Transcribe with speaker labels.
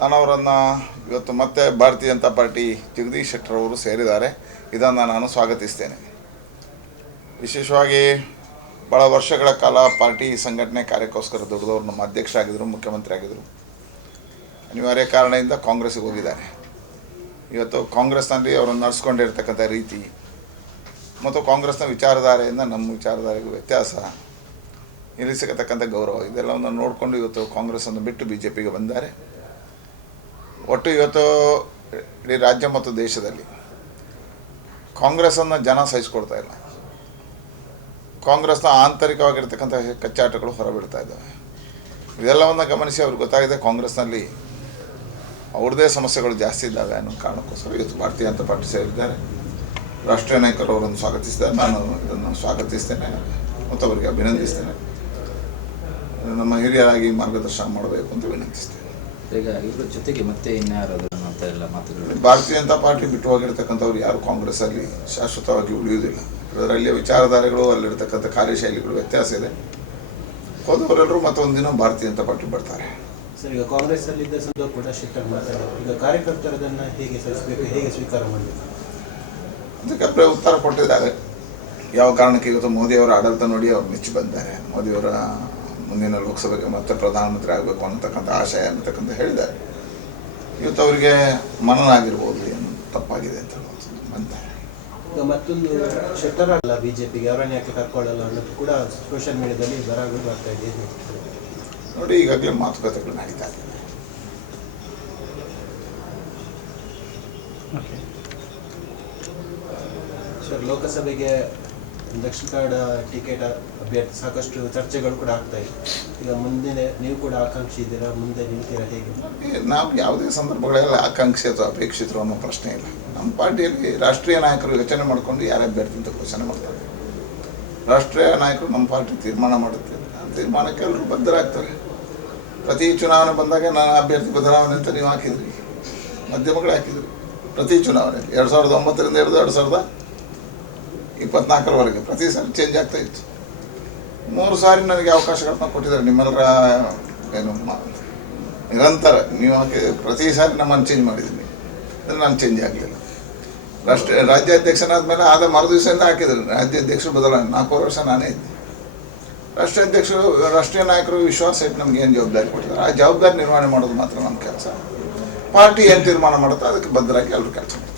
Speaker 1: ನಾನು ಅವರನ್ನು ಇವತ್ತು ಮತ್ತೆ ಭಾರತೀಯ ಜನತಾ ಪಾರ್ಟಿ ಜಗದೀಶ್ ಶೆಟ್ಟರ್ ಅವರು ಸೇರಿದ್ದಾರೆ. ಇದನ್ನು ನಾನು ಸ್ವಾಗತಿಸ್ತೇನೆ. ವಿಶೇಷವಾಗಿ ಭಾಳ ವರ್ಷಗಳ ಕಾಲ ಪಾರ್ಟಿ ಸಂಘಟನೆ ಕಾರ್ಯಕ್ಕೋಸ್ಕರ ದುಡಿದವರು ನಮ್ಮ ಅಧ್ಯಕ್ಷ ಆಗಿದ್ದರು ಮುಖ್ಯಮಂತ್ರಿ ಆಗಿದ್ದರು ಅನಿವಾರ್ಯ ಕಾರಣದಿಂದ ಕಾಂಗ್ರೆಸ್ಗೆ ಹೋಗಿದ್ದಾರೆ. ಇವತ್ತು ಕಾಂಗ್ರೆಸ್ನಲ್ಲಿ ಅವರನ್ನು ನಡೆಸ್ಕೊಂಡಿರ್ತಕ್ಕಂಥ ರೀತಿ ಮತ್ತು ಕಾಂಗ್ರೆಸ್ನ ವಿಚಾರಧಾರೆಯಿಂದ ನಮ್ಮ ವಿಚಾರಧಾರೆಗೂ ವ್ಯತ್ಯಾಸ ಇಲ್ಲಿ ಸಿಗತಕ್ಕಂಥ ಗೌರವ, ಇದೆಲ್ಲವನ್ನು ನೋಡಿಕೊಂಡು ಇವತ್ತು ಕಾಂಗ್ರೆಸ್ಸನ್ನು ಬಿಟ್ಟು ಬಿ ಜೆ ಪಿಗೆ ಬಂದ್ದಾರೆ. ಒಟ್ಟು ಇವತ್ತು ಇಡೀ ರಾಜ್ಯ ಮತ್ತು ದೇಶದಲ್ಲಿ ಕಾಂಗ್ರೆಸ್ಸನ್ನು ಜನ ಸಹಿಸ್ಕೊಡ್ತಾ ಇಲ್ಲ. ಕಾಂಗ್ರೆಸ್ನ ಆಂತರಿಕವಾಗಿರ್ತಕ್ಕಂಥ ಕಚ್ಚಾಟಗಳು ಹೊರಬಿಡ್ತಾ ಇದ್ದಾವೆ. ಇದೆಲ್ಲವನ್ನು ಗಮನಿಸಿ ಅವ್ರಿಗೆ ಗೊತ್ತಾಗಿದೆ ಕಾಂಗ್ರೆಸ್ನಲ್ಲಿ ಅವ್ರದ್ದೇ ಸಮಸ್ಯೆಗಳು ಜಾಸ್ತಿ ಇದ್ದಾವೆ ಅನ್ನೋ ಕಾರಣಕ್ಕೋಸ್ಕರ ಇವತ್ತು ಭಾರತೀಯ ಜನತಾ ಪಾರ್ಟಿ ಸೇರಿದ್ದಾರೆ. ರಾಷ್ಟ್ರೀಯ ನಾಯಕರು ಅವರನ್ನು ಸ್ವಾಗತಿಸಿದ್ದಾರೆ. ನಾನು ಇದನ್ನು ಸ್ವಾಗತಿಸ್ತೇನೆ ಮತ್ತು ಅವರಿಗೆ ಅಭಿನಂದಿಸ್ತೇನೆ. ನಮ್ಮ ಹಿರಿಯರಾಗಿ ಮಾರ್ಗದರ್ಶನ ಮಾಡಬೇಕು ಅಂತ ವಿನಂತಿಸ್ತೇನೆ.
Speaker 2: ಈಗ ಇದ್ರ ಜೊತೆಗೆ ಮತ್ತೆ ಇನ್ಯಾರಾದ್ರು ಅಂತ ಎಲ್ಲ ಮಾತುಗಳು.
Speaker 1: ಭಾರತೀಯ ಜನತಾ ಪಾರ್ಟಿ ಬಿಟ್ಟು ಹೋಗಿರ್ತಕ್ಕಂಥವ್ರು ಯಾರು ಕಾಂಗ್ರೆಸ್ ಅಲ್ಲಿ ಶಾಶ್ವತವಾಗಿ ಉಳಿಯುವುದಿಲ್ಲ. ಅದರಲ್ಲಿ ವಿಚಾರಧಾರೆಗಳು ಅಲ್ಲಿರ್ತಕ್ಕಂಥ ಕಾರ್ಯಶೈಲಿಗಳು ವ್ಯತ್ಯಾಸ ಇದೆ. ಹೋದವರೆಲ್ಲರೂ ಮತ್ತೊಂದು ದಿನ ಭಾರತೀಯ ಜನತಾ ಪಾರ್ಟಿ ಬರ್ತಾರೆ.
Speaker 3: ಸರ್ ಈಗ ಕಾಂಗ್ರೆಸ್ ಅಲ್ಲಿ ಇದ್ದ ಸಂದರ್ಭ ಕೂಡ ಶೆಟ್ಟರ್ ಮಾತಾಡಿದ್ರು ಈಗ ಕಾರ್ಯಕರ್ತರದನ್ನ ಹೇಗೆ ಸಹಿಸಬೇಕು ಹೇಗೆ ಸ್ವೀಕಾರ ಮಾಡಬೇಕು?
Speaker 1: ಅದಕ್ಕೆ ಉತ್ತರ ಕೊಟ್ಟಿದ್ದಾರೆ. ಯಾವ ಕಾರಣಕ್ಕೆ ಇವತ್ತು ಮೋದಿಯವರ ಆಡಳಿತ ನೋಡಿ ಅವ್ರು ಮೆಚ್ಚಿ ಮೋದಿ ಮೋದಿಯವರ ಮುಂದಿನ ಲೋಕಸಭೆಗೆ ಮತ್ತೆ ಪ್ರಧಾನಮಂತ್ರಿ ಆಗಬೇಕು ಅನ್ನತಕ್ಕಂಥ ಆಶಯ ಅನ್ನತಕ್ಕಂಥ ಹೇಳಿದ್ದಾರೆ. ಇವತ್ತು ಅವರಿಗೆ ಮನನ ಆಗಿರ್ಬೋದು ಏನು ತಪ್ಪಾಗಿದೆ ಅಂತ ಹೇಳ್ಬೋದು.
Speaker 3: ಅಂತ ಮತ್ತೊಂದು ಶೆಟ್ಟರ್ ಅಲ್ಲ ಬಿಜೆಪಿಗೆ ಅವರನ್ನು ಯಾಕೆ ಕರ್ಕೊಳ್ಳಲ್ಲ ಅನ್ನೋದು ಕೂಡ ಸೋಷಿಯಲ್ ಮೀಡಿಯಾದಲ್ಲಿ ಬರಗಳು ಬರ್ತಾ ಇದೆ.
Speaker 1: ನೋಡಿ ಈಗಾಗಲೇ ಮಾತುಕತೆಗಳು ನಡೀತಾ ಇದೆ
Speaker 3: ಸರ್ ಲೋಕಸಭೆಗೆ ದಕ್ಷಿಣ ಕನ್ನಡ ಟಿಕೆಟ್ ಅಭ್ಯರ್ಥಿ ಸಾಕಷ್ಟು ಚರ್ಚೆಗಳು ಕೂಡ ಆಗ್ತಾ ಇದೆ. ಈಗ ಮುಂದಿನ ನೀವು ಕೂಡ ಆಕಾಂಕ್ಷಿ ಇದ್ದೀರಾ? ಮುಂದೆ ನಿಲ್ತೀರಾ ಹೇಗೆ?
Speaker 1: ನಾವು ಯಾವುದೇ ಸಂದರ್ಭಗಳಲ್ಲಿ ಆಕಾಂಕ್ಷಿ ಅಥವಾ ಅಪೇಕ್ಷಿತರು ಅನ್ನೋ ಪ್ರಶ್ನೆ ಇಲ್ಲ. ನಮ್ಮ ಪಾರ್ಟಿಯಲ್ಲಿ ರಾಷ್ಟ್ರೀಯ ನಾಯಕರು ಯೋಚನೆ ಮಾಡಿಕೊಂಡು ಯಾರು ಅಭ್ಯರ್ಥಿ ಅಂತ ಘೋಷಣೆ ಮಾಡ್ತಾರೆ. ರಾಷ್ಟ್ರೀಯ ನಾಯಕರು ನಮ್ಮ ಪಾರ್ಟಿ ತೀರ್ಮಾನ ಮಾಡುತ್ತೆ. ಆ ತೀರ್ಮಾನಕ್ಕೆ ಎಲ್ಲರೂ ಬದ್ಧರಾಗ್ತಾರೆ. ಪ್ರತಿ ಚುನಾವಣೆ ಬಂದಾಗ ನಾನು ಅಭ್ಯರ್ಥಿ ಬದಲಾವಣೆ ಅಂತ ನೀವು ಹಾಕಿದ್ರಿ. ಮಾಧ್ಯಮಗಳು ಹಾಕಿದ್ರು. ಪ್ರತಿ ಚುನಾವಣೆ ಎರಡು ಸಾವಿರದ ಒಂಬತ್ತರಿಂದ ಹಿಡಿದು ಎರಡು ಸಾವಿರದ ಇಪ್ಪತ್ನಾಲ್ಕರವರೆಗೆ. ಪ್ರತಿ ಸಾರಿ ಚೇಂಜ್ ಆಗ್ತಾ ಇತ್ತು. ಮೂರು ಸಾರಿ ನನಗೆ ಅವಕಾಶಗಳನ್ನ ಕೊಟ್ಟಿದ್ದಾರೆ. ನಿಮ್ಮೆಲ್ಲರ ಏನು ನಿರಂತರ, ನೀವು ಹಾಕಿ ಪ್ರತಿ ಸಾರಿ ನಮ್ಮನ್ನು ಚೇಂಜ್ ಮಾಡಿದ್ದೀನಿ. ಅಂದರೆ ನಾನು ಚೇಂಜ್ ಆಗಲಿಲ್ಲ. ರಾಷ್ಟ್ರ ರಾಜ್ಯಾಧ್ಯಕ್ಷನಾದ ಮೇಲೆ ಆದ ಮರು ದಿವಸದಿಂದ ಹಾಕಿದ್ರು. ರಾಜ್ಯಾಧ್ಯಕ್ಷರು ಬದಲಾವಣೆ ನಾಲ್ಕೂವರೆ ವರ್ಷ ನಾನೇ ಇದ್ದೆ. ರಾಷ್ಟ್ರಾಧ್ಯಕ್ಷರು, ರಾಷ್ಟ್ರೀಯ ನಾಯಕರು ವಿಶ್ವಾಸ ಇಟ್ಟು ನಮ್ಗೆ ಏನು ಜವಾಬ್ದಾರಿ ಕೊಟ್ಟಿದ್ದಾರೆ? ಆ ಜವಾಬ್ದಾರಿ ನಿರ್ವಹಣೆ ಮಾಡೋದು ಮಾತ್ರ ನಮ್ಮ ಕೆಲಸ. ಪಾರ್ಟಿ ಏನು ತೀರ್ಮಾನ ಮಾಡುತ್ತೋ ಅದಕ್ಕೆ ಬದ್ಧರಾಗಿ ಎಲ್ಲರೂ ಕೆಲಸ ಮಾಡ್ತಾರೆ.